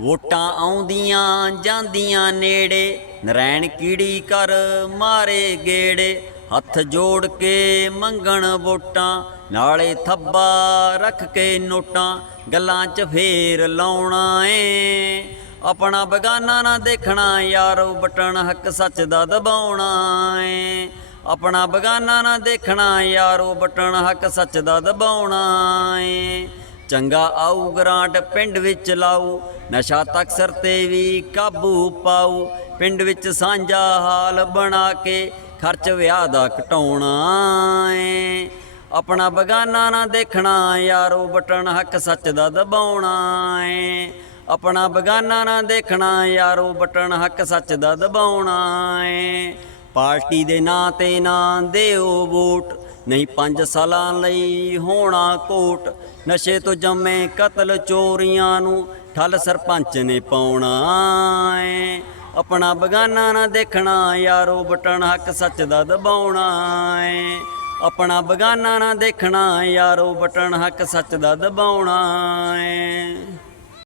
ਵੋਟਾਂ ਆਉਂਦੀਆਂ ਜਾਂਦੀਆਂ ਨੇੜੇ, ਨਰੈਣ ਕੀੜੀ ਕਰ ਮਾਰੇ ਗੇੜੇ। ਹੱਥ ਜੋੜ ਕੇ ਮੰਗਣ ਵੋਟਾਂ, ਨਾਲੇ ਥੱਬਾ ਰੱਖ ਕੇ ਨੋਟਾਂ। ਗੱਲਾਂ 'ਚ ਫੇਰ ਲਾਉਣਾ ਏ, ਆਪਣਾ ਬਗਾਨਾ ਨਾ ਦੇਖਣਾ ਯਾਰੋ ਬਟਣ ਹੱਕ ਸੱਚ ਦਾ ਦਬਾਉਣਾ ਏ। ਆਪਣਾ ਬਗਾਨਾ ਨਾ ਦੇਖਣਾ ਯਾਰੋ ਬਟਣ ਹੱਕ ਸੱਚ ਦਾ ਦਬਾਉਣਾ ਏ। ਚੰਗਾ ਆਊ, ਗਰਾਂਟ ਪਿੰਡ ਵਿੱਚ ਲਾਊ। ਨਸ਼ਾ ਤਕਸਰ ਤੇ ਵੀ ਕਾਬੂ ਪਾਊ। ਪਿੰਡ ਵਿੱਚ ਸਾਂਝਾ ਹਾਲ ਬਣਾ ਕੇ ਖਰਚ ਵਿਆਹ ਦਾ ਘਟਾਉਣਾ ਏ। ਆਪਣਾ ਬਗਾਨਾ ਨਾ ਦੇਖਣਾ, ਯਾਰੋ ਬਟਣ ਹੱਕ ਸੱਚ ਦਾ ਦਬਾਉਣਾ ਏ। ਆਪਣਾ ਬਗਾਨਾ ਨਾ ਦੇਖਣਾ, ਯਾਰੋ ਬਟਣ ਹੱਕ ਸੱਚ ਦਾ ਦਬਾਉਣਾ ਏ। ਪਾਰਟੀ ਦੇ ਨਾਂ ਤੇ ਨਾ ਦਿਓ ਵੋਟ ਨਹੀਂ ਪੰਜ ਸਾਲਾਂ ਲਈ ਹੋਣਾ ਕੋਟ। ਨਸ਼ੇ ਤੋਂ ਜੰਮੇ ਕਤਲ ਚੋਰੀਆਂ ਨੂੰ ਠੱਲ ਸਰਪੰਚ ਨੇ ਪਾਉਣਾ ਏ। ਆਪਣਾ ਬਗਾਨਾ ਨਾ ਦੇਖਣਾ, ਯਾਰੋ ਬਟਣ ਹੱਕ ਸੱਚ ਦਾ ਦਬਾਉਣਾ ਏ। ਆਪਣਾ ਬਗਾਨਾ ਨਾ ਦੇਖਣਾ, ਯਾਰੋ ਬਟਣ ਹੱਕ ਸੱਚ ਦਾ ਦਬਾਉਣਾ ਏ।